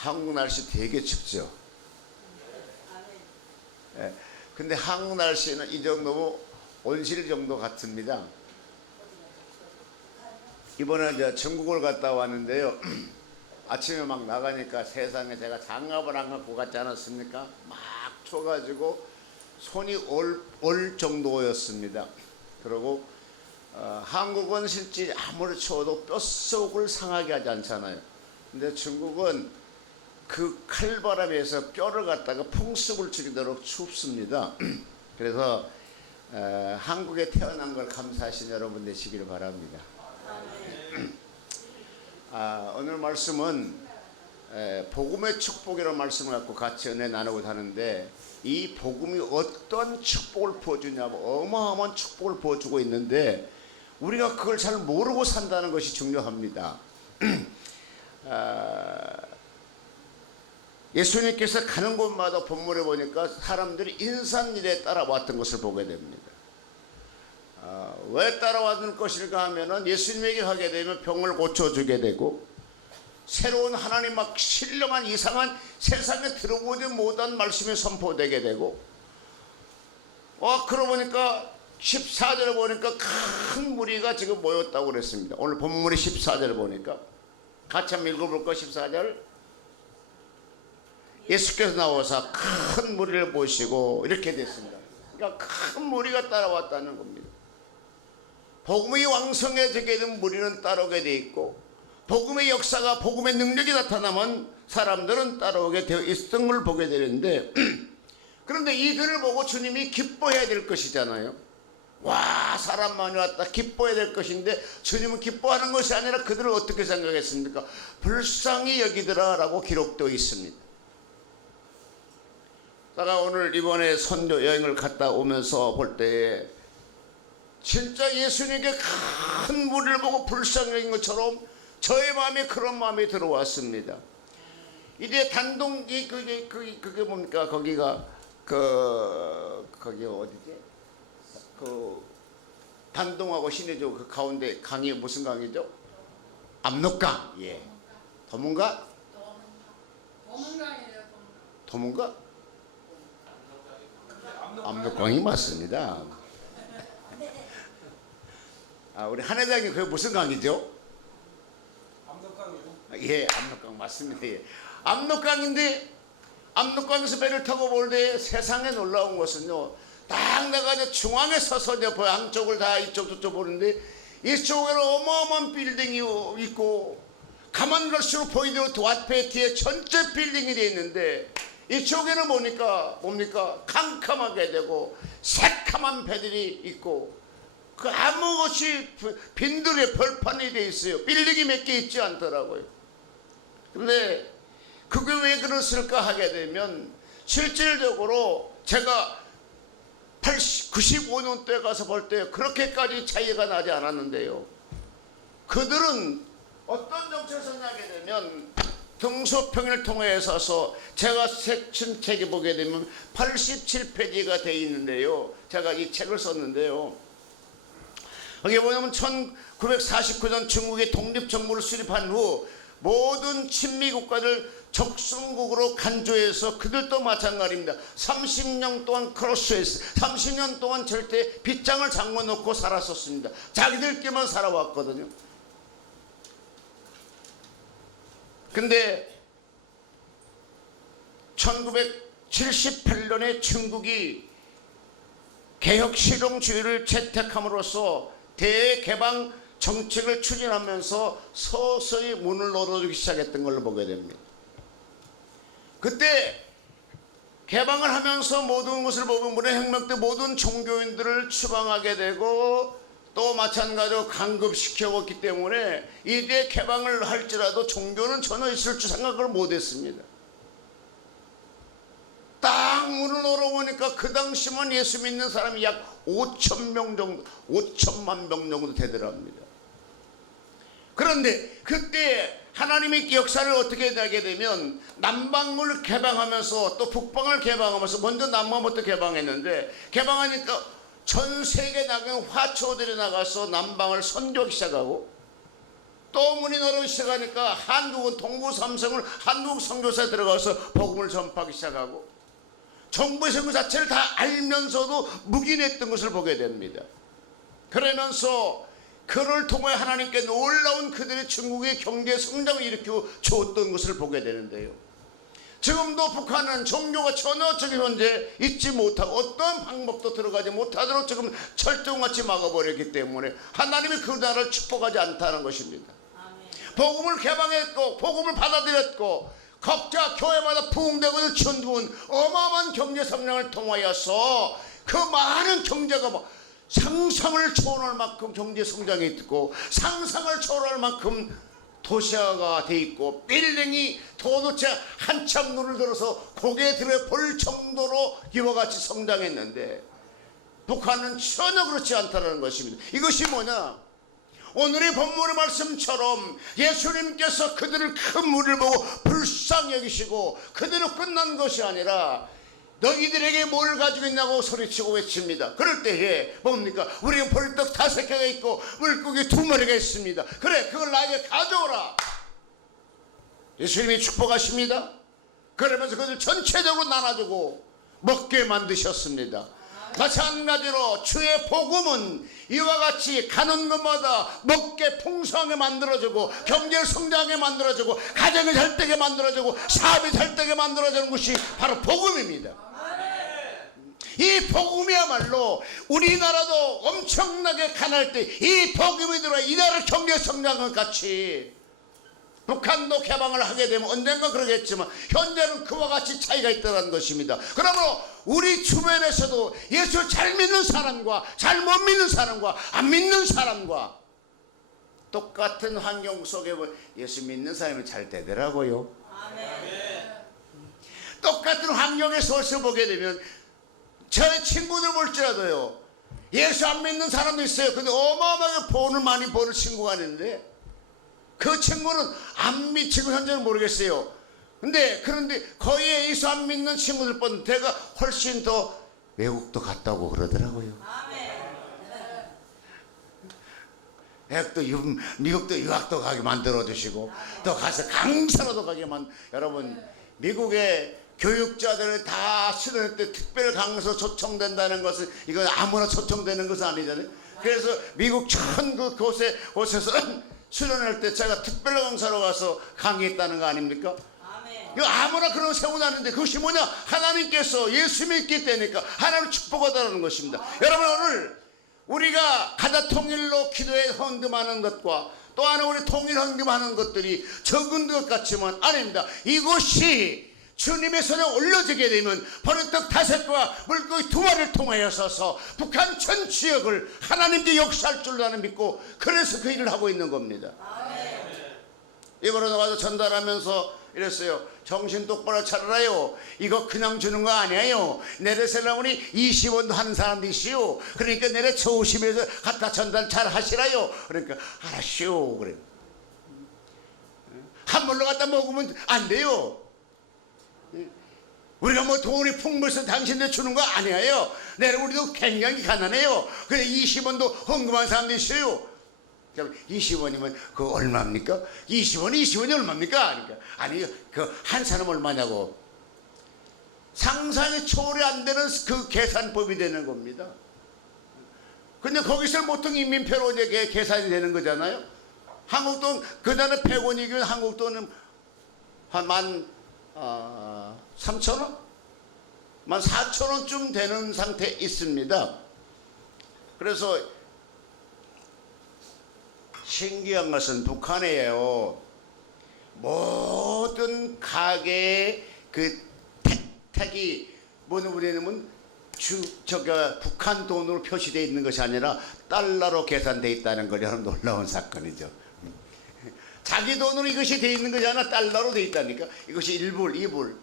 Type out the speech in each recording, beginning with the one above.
한국 날씨 되게 춥죠. 예. 근데 한국 날씨는 이 정도면 온실 정도 같습니다. 이번에 이제 전국을 갔다 왔는데요. 아침에 막 나가니까 세상에 제가 장갑을 안 갖고 갔지 않았습니까? 막 추워가지고 손이 얼 정도였습니다. 그리고 한국은 실제 아무리 추워도 뼛속을 상하게 하지 않잖아요. 근데 중국은 그 칼바람에서 뼈를 갖다가 풍속을 죽이도록 춥습니다. 그래서 한국에 태어난 걸 감사하신 여러분 되시기를 바랍니다. 오늘 말씀은 복음의 축복이라는 말씀을 갖고 같이 은혜 나누고 하는데, 이 복음이 어떤 축복을 부어주냐면 어마어마한 축복을 부어주고 있는데 우리가 그걸 잘 모르고 산다는 것이 중요합니다. 예수님께서 가는 곳마다 본문에 보니까 사람들이 인산일에 따라왔던 것을 보게 됩니다. 왜 따라왔는 것일까 하면은 예수님에게 가게 되면 병을 고쳐주게 되고, 새로운 하나님 막 신령한 이상한 세상에 들어보지 못한 말씀이 선포되게 되고, 그러고 보니까 14절에 보니까 큰 무리가 지금 모였다고 그랬습니다. 오늘 본문이 14절을 보니까 같이 한번 읽어볼까? 14절. 예수께서 나와서 큰 무리를 보시고 이렇게 됐습니다. 그러니까 큰 무리가 따라왔다는 겁니다. 복음이 왕성해지게 된 무리는 따라오게 돼 있고, 복음의 역사가, 복음의 능력이 나타나면 사람들은 따라오게 되어 있었던 걸 보게 되는데, 그런데 이들을 보고 주님이 기뻐해야 될 것이잖아요. 와, 사람 많이 왔다, 기뻐해야 될 것인데 주님은 기뻐하는 것이 아니라 그들을 어떻게 생각했습니까? 불쌍히 여기더라 라고 기록되어 있습니다. 제가 오늘 이번에 선교 여행을 갔다 오면서 볼 때에 진짜 예수님께 큰 무리를 보고 불쌍히 여긴 것처럼 저의 마음에 그런 마음이 들어왔습니다. 이제 단동이 그게 뭡니까? 거기가 거기 어디지? 그 단동하고 신해조 그 가운데 강이 무슨 강이죠? 압록강. 예. 도문가? 도문가? 압록강이 맞습니다. 우리 한 회장님 그게 무슨 강이죠? 예, 압록강 맞습니다. 예. 압록강인데, 압록강에서 배를 타고 볼 때 세상에 놀라운 것은요, 딱 내가 중앙에 서서 이제 양쪽을 다 이쪽 저쪽 보는데, 이쪽에는 어마어마한 빌딩이 있고, 가만 갈수록 보이는 앞에 뒤에 전체 빌딩이 되어 있는데, 이쪽에는 뭡니까? 캄캄하게 되고 새카만 배들이 있고, 그 아무것이 빈들에 벌판이 되어 있어요. 빌딩이 몇 개 있지 않더라고요. 근데 그게 왜 그랬을까 하게 되면, 실질적으로 제가 95년도에 가서 볼 때 그렇게까지 차이가 나지 않았는데요, 그들은 어떤 정책을 선하게 되면 등소평을 통해서 제가 쓴 책에 보게 되면 87페이지가 되어 있는데요, 제가 이 책을 썼는데요, 여기 보면 1949년 중국이 독립정부를 수립한 후 모든 친미 국가들 적성국으로 간주해서 그들도 마찬가지입니다. 30년 동안 크로스했어. 30년 동안 절대 빗장을 잠궈 놓고 살았었습니다. 자기들끼리만 살아왔거든요. 근데 1978년에 중국이 개혁실용주의를 채택함으로써 대개방 정책을 추진하면서 서서히 문을 열어주기 시작했던 걸로 보게 됩니다. 그때 개방을 하면서 모든 것을 보면 문해혁명 때 모든 종교인들을 추방하게 되고, 또 마찬가지로 강급시켜왔기 때문에 이제 개방을 할지라도 종교는 전혀 있을 줄 생각을 못했습니다. 딱 문을 열어보니까 그 당시만 예수 믿는 사람이 약 5,000명 정도, 5천만 명 정도 되더랍니다. 그런데 그때 하나님의 역사를 어떻게 하게 되면, 남방을 개방하면서 또 북방을 개방하면서, 먼저 남방부터 개방했는데, 개방하니까 전 세계 나가는 화초들이 나가서 남방을 선교하기 시작하고, 또 문이 열리기 시작하니까 한국은 동부 삼성을 한국 선교사에 들어가서 복음을 전파하기 시작하고 정부에서 그 자체를 다 알면서도 묵인했던 것을 보게 됩니다. 그러면서 그를 통해 하나님께 놀라운 그들의 중국의 경제 성장을 일으켜 주었던 것을 보게 되는데요. 지금도 북한은 종교가 전혀 지금 현재 잊지 못하고 어떤 방법도 들어가지 못하도록 지금 철통같이 막아버렸기 때문에 하나님이 그 나라를 축복하지 않다는 것입니다. 복음을 개방했고 복음을 받아들였고 각자 교회마다 부흥되고 천국은 어마어마한 경제 성장을 통하여서 그 많은 경제가 상상을 초월할 만큼 경제 성장이 있고 상상을 초월할 만큼 도시화가 돼 있고 빌딩이 도대체 한참 눈을 들어서 고개 들어 볼 정도로 이와 같이 성장했는데 북한은 전혀 그렇지 않다는 것입니다. 이것이 뭐냐? 오늘의 본문의 말씀처럼 예수님께서 그들을 큰 물을 보고 불쌍히 여기시고 그대로 끝난 것이 아니라 너희들에게 뭘 가지고 있냐고 소리치고 외칩니다. 그럴 때에 뭡니까? 우리가 벌떡 5개가 있고 물고기 2마리가 있습니다. 그래, 그걸 나에게 가져오라. 예수님이 축복하십니다. 그러면서 그들 전체적으로 나눠주고 먹게 만드셨습니다. 마찬가지로 주의 복음은 이와 같이 가는 것마다 먹게 풍성하게 만들어주고 경제를 성장하게 만들어주고 가정을 잘되게 만들어주고 사업이 잘되게 만들어주는 것이 바로 복음입니다. 이 복음이야말로 우리나라도 엄청나게 가난할 때 이 복음이 들어와 이 나라 경제 성장과 같이 북한도 개방을 하게 되면 언젠가 그러겠지만 현재는 그와 같이 차이가 있다는 것입니다. 그러므로 우리 주변에서도 예수 잘 믿는 사람과 잘 못 믿는 사람과 안 믿는 사람과 똑같은 환경 속에 예수 믿는 사람이 잘 되더라고요. 아멘. 똑같은 환경에서 보게 되면 저의 친구들 볼지라도요 예수 안 믿는 사람도 있어요. 근데 어마어마하게 돈을 많이 버는 친구가 있는데 그 친구는 안 믿히고 현재는 모르겠어요. 그런데 거의 예수 안 믿는 친구들보다 내가 훨씬 더 외국도 갔다고 그러더라고요. 미국도 유학도 가게 만들어 주시고 또 가서 강사로도 가게 여러분 미국의 교육자들을 다 수련할 때 특별 강사 초청된다는 것은 이건 아무나 초청되는 것은 아니잖아요. 그래서 미국 전 곳에서 수련할 때 제가 특별 강사로 가서 강의했다는 거 아닙니까? 이거 아무나 그런 세우나는데 그것이 뭐냐? 하나님께서 예수 믿기 때니까 하나님 축복하다는 것입니다. 여러분 오늘 우리가 가다 통일로 기도에 헌금하는 것과 또 하나 우리 통일 헌금하는 것들이 적은 것 같지만 아닙니다. 이것이 주님의 손에 올려지게 되면 버릇떡 5개와 물고기 2마리를 통하여서 북한 전 지역을 하나님께 역사할 줄 나는 믿고 그래서 그 일을 하고 있는 겁니다. 이번에 와서 전달하면서 이랬어요. 정신 똑바로 차려라요. 이거 그냥 주는 거 아니에요. 내려서라오니 20원도 하는 사람도 있어요. 그러니까 내려 조심해서 갖다 전달 잘 하시라요. 그러니까 알았쇼. 그래. 한 번로 갖다 먹으면 안 돼요. 우리가 뭐 돈이 풍부해서 당신들 주는 거 아니에요. 내려 우리도 굉장히 가난해요. 그래 20원도 헌금한 사람도 있어요. 20원이면 그 얼마입니까? 20원이 얼마입니까? 그러니까 아니 그 한 사람 얼마냐고 상상이 초월이 안 되는 그 계산법이 되는 겁니다. 근데 거기서 보통 인민표로 이제 계산이 되는 거잖아요. 한국 돈 그다음에 100원이면 한국 돈은 한 3,000원? 14,000원쯤 되는 상태에 있습니다. 그래서 신기한 것은 북한에요. 모든 가게의 그 택이 뭐냐면 북한 돈으로 표시되어 있는 것이 아니라 달러로 계산되어 있다는 걸 여러분 놀라운 사건이죠. 자기 돈으로 이것이 되어 있는 것이 아니라 달러로 되어 있다니까. 이것이 1불, 2불.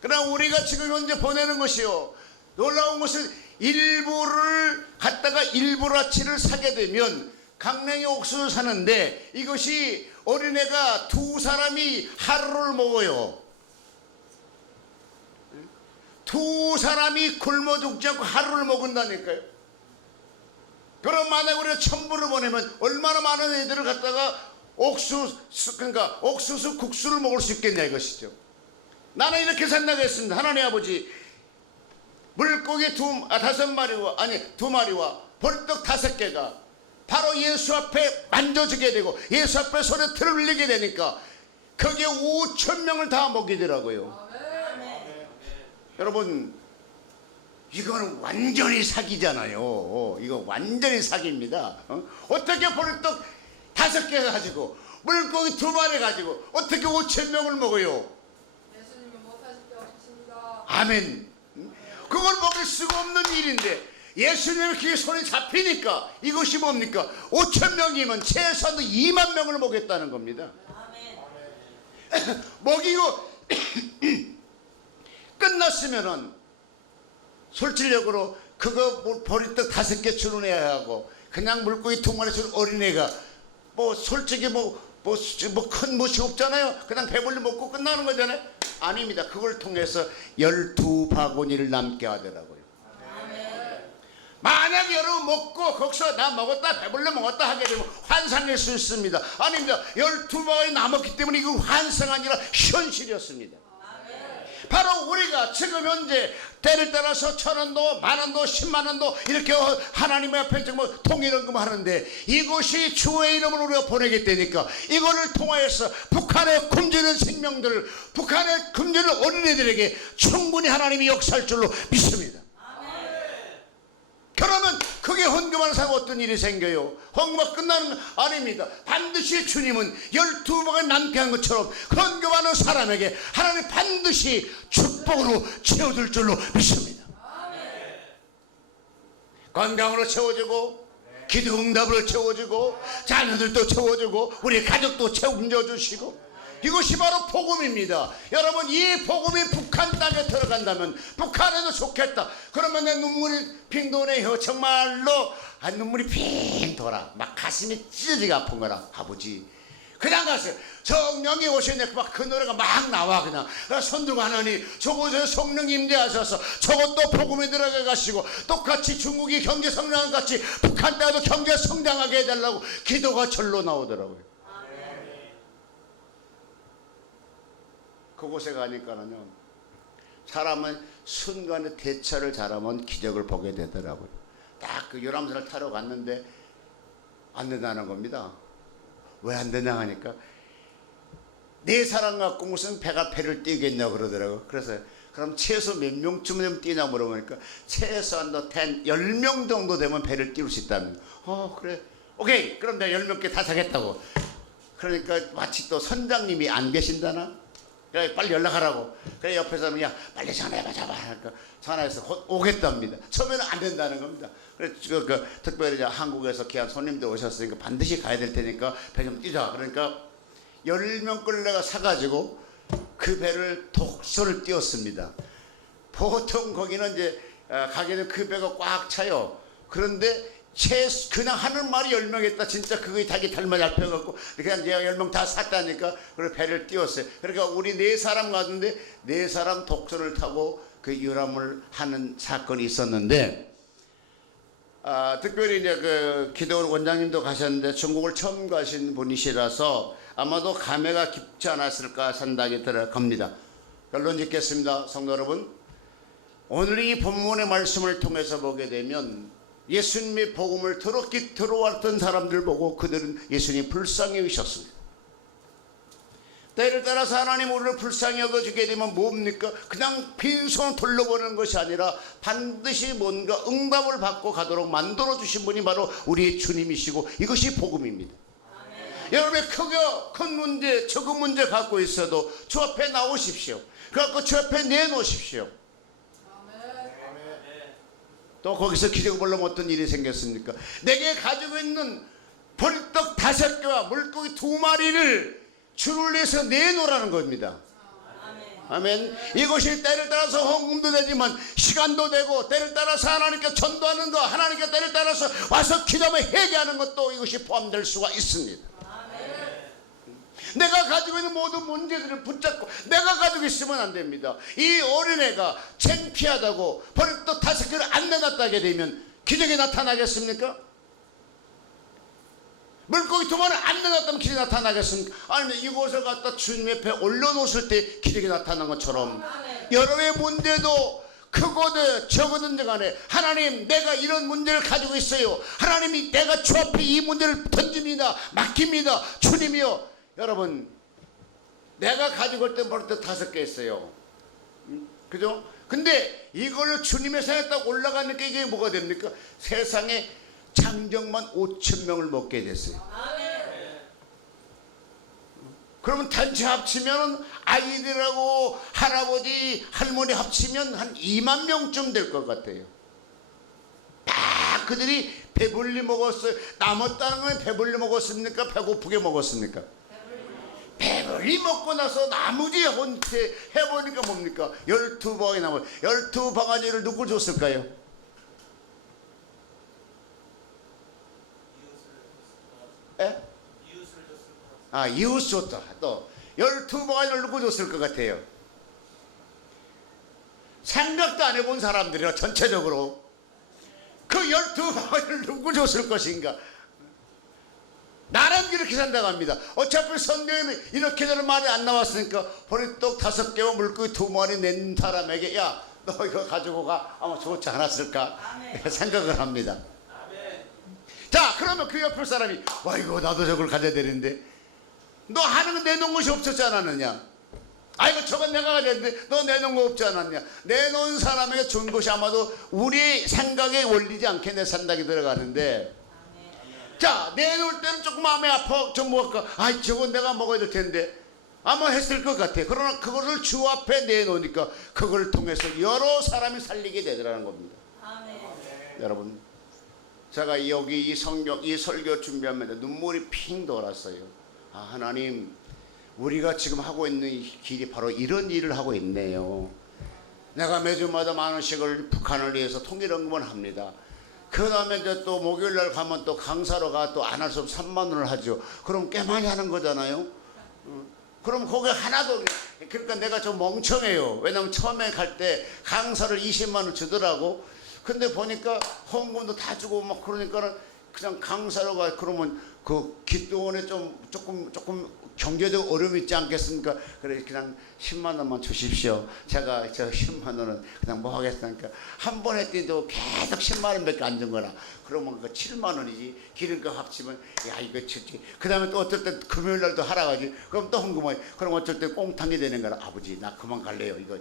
그러나 우리가 지금 현재 보내는 것이요. 놀라운 것은 1불을 갖다가 1불어치를 사게 되면 강냉이 옥수수 사는데 이것이 어린애가 2사람이 하루를 먹어요. 2사람이 굶어 죽지 않고 하루를 먹는다니까요. 그럼 만약 우리가 1,000불을 보내면 얼마나 많은 애들을 갖다가 그러니까 옥수수 국수를 먹을 수 있겠냐 이것이죠. 나는 이렇게 생각했습니다. 하나님 아버지, 물고기 2마리와 벌떡 5개가 바로 예수 앞에 만져지게 되고 예수 앞에 손에 들리게 되니까 거기에 5,000명을 다 먹이더라고요. 여러분, 이거는 완전히 사기잖아요. 이거 완전히 사기입니다. 어떻게 벌떡 5개 가지고 물고기 2마리 가지고 어떻게 5,000명을 먹어요? 예수님은 못하실 게 없으십니다. 아멘. 그걸 먹을 수가 없는 일인데 예수님의 그게 손에 잡히니까 이것이 뭡니까? 5,000명이면 최소한 2만 명을 먹였다는 겁니다. 먹이고 끝났으면은 솔질적으로 그거 버리떡 5개 주는 애하고 그냥 물고기 2마리 주는 어린애가 뭐 솔직히 큰 멋이 없잖아요. 그냥 배불리 먹고 끝나는 거잖아요. 아닙니다. 그걸 통해서 12바구니를 남게 하더라고요. 만약 여러분 먹고 거기서 나 먹었다 배불러 먹었다 하게 되면 환상일 수 있습니다. 아닙니다. 12바구니 남았기 때문에 이건 환상 아니라 현실이었습니다. 바로 우리가 지금 현재 때를 따라서 1,000원도 10,000원도 100,000원도 이렇게 하나님의 앞에 정말 통일헌금 하는데 이것이 주의 이름을 우리가 보내게 되니까 이거를 통하여서 북한에 굶주리는 생명들, 북한에 굶주리는 어린애들에게 충분히 하나님이 역사할 줄로 믿습니다. 그러면 그게 헌금하는 사람 어떤 일이 생겨요? 헌금이 끝나는 건 아닙니다. 반드시 주님은 12방을 남게 한 것처럼 헌금하는 사람에게 하나님 반드시 축복으로 채워줄 줄로 믿습니다. 건강으로 채워주고 기도 응답으로 채워주고 자녀들도 채워주고 우리 가족도 책임져주시고 이것이 바로 복음입니다. 여러분, 이 복음이 북한 땅에 들어간다면 북한에도 좋겠다. 그러면 내 눈물이 핑 도네요. 정말로 눈물이 핑 돌아. 막 가슴이 찢어지게 아픈 거라. 아버지 그냥 가세요. 성령이 오시네. 막 그 노래가 막 나와. 그냥 손 들고 하나님 저곳에 성령 임재하셔서 저것도 복음에 들어가 가시고 똑같이 중국이 경제 성장한 같이 북한 땅에도 경제 성장하게 해달라고 기도가 절로 나오더라고요. 그곳에 가니까는요, 사람은 순간에 대처를 잘하면 기적을 보게 되더라고요. 딱 그 유람선을 타러 갔는데 안 된다는 겁니다. 왜 안 되냐 하니까 4사람 갖고 무슨 배를 뛰겠냐 그러더라고요. 그래서 그럼 최소 몇 명쯤 뛰냐 물어보니까 최소한 10명 정도 되면 배를 띄울 수 있다는. 그래, 오케이, 그럼 내가 10명 다 사겠다고. 그러니까 마치 또 선장님이 안 계신다나? 그래, 빨리 연락하라고. 그래, 옆에서는 야 빨리 전화해봐 잡아. 그러니까 전화해서 오겠답니다. 처음에는 안 된다는 겁니다. 그래서 특별히 이제 한국에서 귀한 손님들 오셨으니까 반드시 가야 될 테니까 배 좀 뛰자. 그러니까 10명 걸 내가 사가지고 그 배를 독서를 띄웠습니다. 보통 거기는 이제 가게는 그 배가 꽉 차요. 그런데 그냥 하는 말이 10명 했다. 진짜 그거 닭이 닮아 잡혀갖고 그냥 내가 10명 다 샀다니까. 그래서 배를 띄웠어요. 그러니까 우리 4사람 갔는데 4사람 독선을 타고 그 유람을 하는 사건이 있었는데, 특별히 이제 그 기도원 원장님도 가셨는데 중국을 처음 가신 분이시라서 아마도 감회가 깊지 않았을까 생각이 들어갑니다. 결론 짓겠습니다. 성도 여러분, 오늘 이 본문의 말씀을 통해서 보게 되면 예수님의 복음을 들어왔던 사람들 보고 그들은 예수님 불쌍히 여기셨습니다. 때를 따라서 하나님 우리를 불쌍히 여겨주게 되면 뭡니까? 그냥 빈손 돌려보는 것이 아니라 반드시 뭔가 응답을 받고 가도록 만들어주신 분이 바로 우리 주님이시고 이것이 복음입니다. 여러분의 큰 문제, 적은 문제 갖고 있어도 주 앞에 나오십시오. 그래갖고 주 앞에 내놓으십시오. 또 거기서 기적을 보려면 어떤 일이 생겼습니까? 내게 가지고 있는 벌떡 5개와 물고기 2마리를 주를 위해서 내놓으라는 겁니다. 아멘. 이것이 때를 따라서 헌금도 되지만 시간도 되고 때를 따라서 하나님께 전도하는 것, 하나님께 때를 따라서 와서 기도하며 회개하는 것도 이것이 포함될 수가 있습니다. 내가 가지고 있는 모든 문제들을 붙잡고 내가 가지고 있으면 안 됩니다. 이 어린애가 창피하다고 벌떡 5개를 안 내놨다게 되면 기적이 나타나겠습니까? 물고기 2마리 안 내놨다면 길이 나타나겠습니까? 아니면 이곳을 갖다 주님 옆에 올려놓았을 때 길이 나타난 것처럼 여러분의 문제도 크거든 적거든 간에 하나님 내가 이런 문제를 가지고 있어요. 하나님이 내가 주 앞에 이 문제를 던집니다. 맡깁니다. 주님이요. 여러분 내가 가지고 올 때 벌써 5개 있어요. 그죠? 근데 이걸 주님의 생에 딱 올라가니까 이게 뭐가 됩니까? 세상에 장정만 5,000명을 먹게 됐어요. 그러면 단체 합치면 아이들하고 할아버지 할머니 합치면 한 2만 명쯤 될 것 같아요. 다 그들이 배불리 먹었어요. 남았다는 건 배불리 먹었습니까? 배고프게 먹었습니까? 배불리 먹고 나서 나머지 혼태 해보니까 뭡니까? 12방이 남아. 12방아지를 누구 줬을까요? 에? 이웃 줬다. 또 12방아지를 누구 줬을 것 같아요? 생각도 안 해본 사람들이라 전체적으로 그 12방아지를 누구 줬을 것인가? 나는 이렇게 생각합니다. 어차피 성경에는 이렇게 되는 말이 안 나왔으니까 보리떡 5개와 물고기 2마리 낸 사람에게 야 너 이거 가지고 가 아마 좋지 않았을까 생각을 합니다. 자 그러면 그 옆에 사람이 와 이거 나도 저걸 가져야 되는데 너 하는 거 내놓은 것이 없었지 않았느냐? 아이고 저건 내가 가져야 되는데 너 내놓은 거 없지 않았냐? 내놓은 사람에게 준 것이 아마도 우리 생각에 올리지 않게 내 생각이 들어가는데 자 내놓을 때는 조금 마음이 아파 좀 먹을까 아이 저건 내가 먹어야 될 텐데 아마 했을 것 같아. 그러나 그거를 주 앞에 내놓으니까 그걸 통해서 여러 사람이 살리게 되더라는 겁니다. 여러분 제가 여기 이 성경 이 설교 준비하면서 눈물이 핑 돌았어요. 하나님 우리가 지금 하고 있는 이 길이 바로 이런 일을 하고 있네요. 내가 매주마다 10,000원씩을 북한을 위해서 통일헌금을 합니다. 그 다음에 이제 또 목요일날 가면 또 강사로 가 또 안 할 수 없으면 3만 원을 하죠. 그럼 꽤 많이 하는 거잖아요. 그럼 거기 하나도 그러니까 내가 좀 멍청해요. 왜냐면 처음에 갈 때 강사를 20만 원 주더라고. 근데 보니까 헌금도 다 주고 막 그러니까는 그냥 강사로 가 그러면 그 기도원에 조금 경제적 어려움이 있지 않겠습니까? 그래 그냥 10만 원만 주십시오. 제가 저 10만 원은 그냥 뭐 하겠습니까? 한 번 했더니도 계속 10만 원밖에 안 준 거나 그러면 그 7만 원이지 기름값 합치면 야 이거 치지. 그 다음에 또 어쩔 때 금요일 날도 하라 가지. 그럼 또 헌금을 그럼 어쩔 때 꽁탕이 되는 거라 아버지 나 그만 갈래요 이거.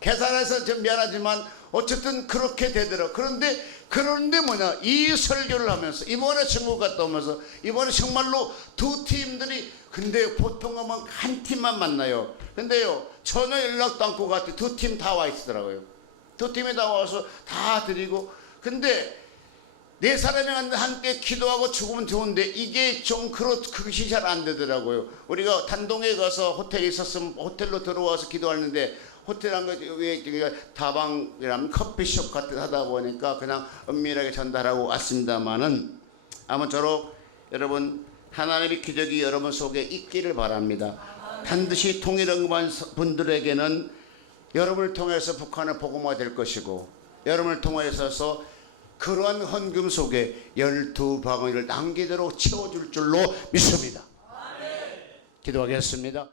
계산해서 좀 미안하지만 어쨌든 그렇게 되더라. 그런데 뭐냐 이 설교를 하면서 이번에 천국 갔다 오면서 이번에 정말로 2팀들이 근데 보통 하면 한 팀만 만나요. 근데요 전혀 연락도 않고 갔더니 2팀 다 와 있더라고요. 2팀이 다 와서 다 드리고 근데 4사람이 함께 기도하고 죽으면 좋은데 이게 좀 그것이 잘 안 되더라고요. 우리가 단동에 가서 호텔에 있었으면 호텔로 들어와서 기도하는데 호텔 한 거 왜 다방이라면 커피숍 같은 하다 보니까 그냥 은밀하게 전달하고 왔습니다만은 아무쪼록 여러분 하나님의 기적이 여러분 속에 있기를 바랍니다. 반드시 통일헌금한 분들에게는 여러분을 통해서 북한을 복음화 될 것이고 여러분을 통해서 그러한 헌금 속에 12방울을 남기도록 채워줄 줄로 믿습니다. 기도하겠습니다.